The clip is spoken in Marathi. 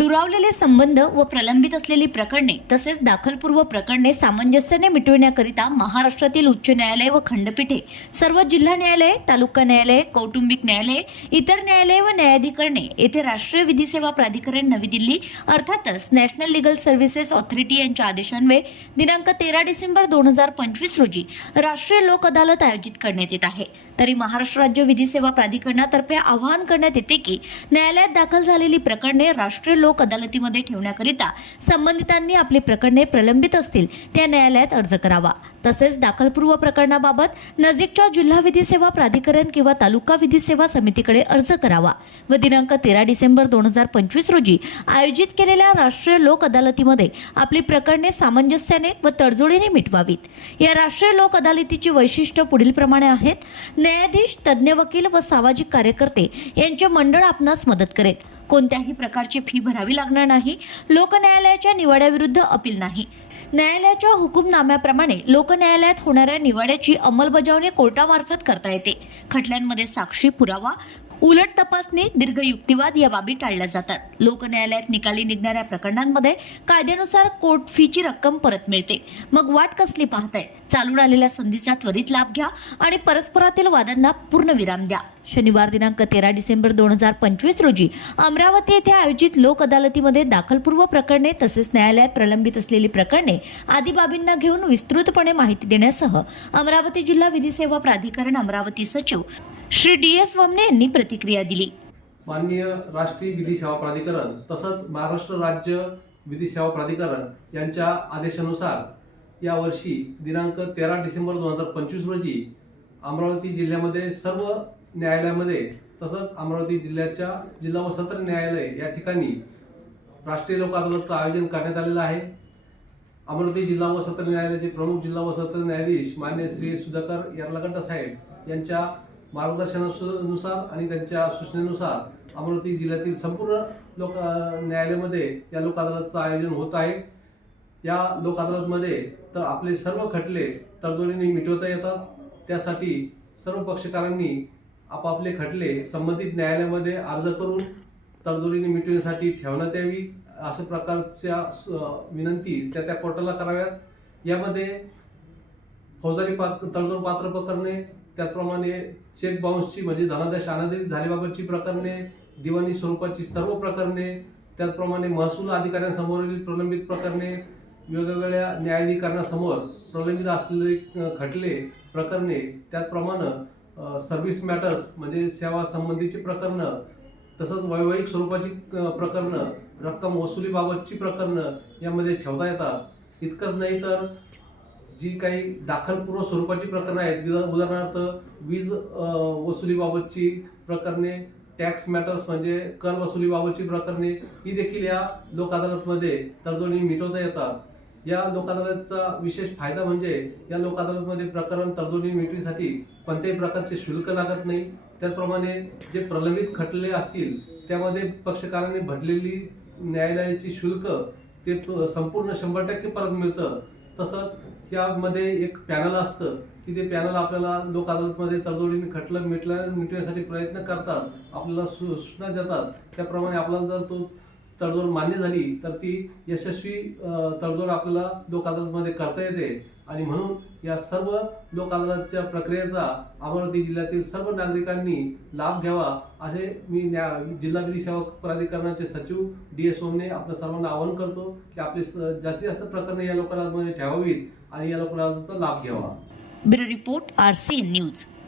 दुरावलेले संबंध व प्रलंबित असलेली प्रकरणे तसेच दाखलपूर्व प्रकरणे सामंजस्याने मिटविण्याकरिता महाराष्ट्रातील उच्च न्यायालय व खंडपीठे, सर्व जिल्हा न्यायालये, तालुका न्यायालये, कौटुंबिक न्यायालये, इतर न्यायालये व न्यायाधिकरणे येथे राष्ट्रीय विधी सेवा प्राधिकरण नवी दिल्ली अर्थातच नॅशनल लीगल सर्व्हिसेस ऑथॉरिटी यांच्या आदेशान्वये दिनांक 13 डिसेंबर 2025 रोजी राष्ट्रीय लोक अदालत आयोजित करण्यात येत आहे। तरी महाराष्ट्र राज्य विधी सेवा प्राधिकरणातर्फे आवाहन करण्यात येते की न्यायालयात दाखल झालेली प्रकरणे राष्ट्रीय लोक अदालतीमध्ये ठेवण्याकरिता संबंधितांनी आपली प्रकरणे प्रलंबित असतील त्या न्यायालयात अर्ज करावा। तसेच दाखलपूर्व प्रकरणाबाबत नजीकच्या जिल्हा विधी सेवा प्राधिकरण किंवा तालुका विधी सेवा समितीकडे अर्ज करावा व दिनांक 13 डिसेंबर 2025 रोजी आयोजित केलेल्या राष्ट्रीय लोक अदालतीमध्ये आपली प्रकरणे सामंजस्याने व तडजोडीने मिटवावीत। या राष्ट्रीय लोक अदालतीची वैशिष्ट्य पुढील प्रमाणे आहेत। न्यायाधीश, तज्ञ वकील व सामाजिक कार्यकर्ते यांचे मंडळ आपणास मदत करेल। कोणत्याही प्रकारची फी भरावी लागणार नाही। लोक न्यायालयाच्या निवाड्याविरुद्ध अपील नाही। न्यायालयाच्या हुकुमनाम्याप्रमाणे लोक न्यायालयात होणाऱ्या निवाड्याची अंमलबजावणी कोर्टामार्फत करता येते। खटल्यांमध्ये साक्षी, पुरावा, उलट तपासणी, दीर्घ युक्तिवाद या बाबी टाळल्या जातात। लोक न्यायालयात निकाली निघणाऱ्या प्रकरणांमध्ये कायद्यानुसार कोर्ट फीची रक्कम परत मिळते। मग वाट कसली पाहताय? चालून आलेल्या संधीचा त्वरित लाभ घ्या आणि परस्परातील वादांना पूर्णविराम द्या। शनिवार दिनांक 13 डिसेंबर 2025 रोजी अमरावती येथे आयोजित लोक अदालतीमध्ये दाखलपूर्व प्रकरणे तसेच न्यायालयात प्रलंबित असलेली प्रकरणे आदी बाबींना घेऊन विस्तृतपणे माहिती देण्यासह अमरावती जिल्हा विधी सेवा प्राधिकरण अमरावती सचिव श्री DS वमने यांनी प्रतिक्रिया दिली। माननीय राष्ट्रीय विधी सेवा प्राधिकरण तसंच महाराष्ट्र राज्य विधी सेवा प्राधिकरण यांच्या आदेशानुसार या वर्षी दिनांक 13 डिसेंबर 2025 रोजी अमरावती जिल्ह्यामध्ये सर्व न्यायालयामध्ये तसंच अमरावती जिल्ह्याच्या जिल्हा व सत्र न्यायालय या ठिकाणी राष्ट्रीय लोक अदालतचं आयोजन करण्यात आलेलं आहे। अमरावती जिल्हा व सत्र न्यायालयाचे प्रमुख जिल्हा व सत्र न्यायाधीश मान्य श्री सुधाकर यार्लगड्ड साहेब यांच्या मार्गदर्शनानुसार आणि त्यांच्या सूचनेनुसार अमरावती जिल्ह्यातील संपूर्ण लोक न्यायालयामध्ये या लोक अदालतचं आयोजन होत आहे। या लोक अदालतमध्ये तर आपले सर्व खटले तडजोडीने मिटवता येतात। त्यासाठी सर्व पक्षकारांनी आपापले खटले संबंधित न्यायालयामध्ये अर्ज करून तडजोडीने मिटवण्यासाठी ठेवण्यात यावी अशा प्रकारच्या विनंती त्या कोर्टाला कराव्यात। यामध्ये फौजदारी तडजोड पात्र प्रकरणे, त्याचप्रमाणे चेक बाउन्सची म्हणजे धनादेश अनादरित झाल्याबाबतची प्रकरणे, दिवाणी स्वरूपाची सर्व प्रकरणे, त्याचप्रमाणे महसूल अधिकाऱ्यांसमोरील प्रलंबित प्रकरणे, वेगवेगळ्या न्यायाधिकरणासमोर प्रलंबित असलेले खटले प्रकरणे, त्याचप्रमाणे सर्व्हिस मॅटर्स म्हणजे सेवा संबंधीची प्रकरणं, तसंच वैवाहिक स्वरूपाची प्रकरणं, रक्कम वसुलीबाबतची प्रकरणं यामध्ये ठेवता येतात। इतकंच नाही तर जी काही दाखलपूर्व स्वरूपाची प्रकरणं आहेत, उदाहरणार्थ वीज वसुलीबाबतची प्रकरणे, टॅक्स मॅटर्स म्हणजे कर वसुलीबाबतची प्रकरणे ही देखील या लोक अदालतमध्ये तडजोडीने मिटवता येतात। या लोक अदालतचा विशेष फायदा म्हणजे या लोक अदालतमध्ये प्रकरण तडजोडीने मिटवण्यासाठी कोणत्याही प्रकारचे शुल्क लागत नाही। त्याचप्रमाणे जे प्रलंबित खटले असतील त्यामध्ये पक्षकारांनी भरलेली न्यायालयाची शुल्क ते संपूर्ण 100% परत मिळतं। तसंच यामध्ये एक पॅनल असतं की ते पॅनल आपल्याला लोक अदालतमध्ये तडजोडीने खटलं मिटवण्यासाठी प्रयत्न करतात, आपल्याला सूचना देतात। त्याप्रमाणे आपल्याला जर तो तडजोड मान्य झाली तर ती यशस्वी तडजोड आपल्याला लोक अदालतमध्ये करता येते। आणि म्हणून या सर्व लोक अदालतच्या प्रक्रियेचा अमरावती जिल्ह्यातील सर्व नागरिकांनी लाभ घ्यावा असे मी जिल्हा विधी सेवा प्राधिकरणाचे सचिव DS वमने आपल्या सर्वांना आवाहन करतो की आपली जास्तीत जास्त प्रकरणे या लोक अदालतमध्ये ठेवावीत आणि या लोक अदालतचा लाभ घ्यावा। Bureau report RCN news.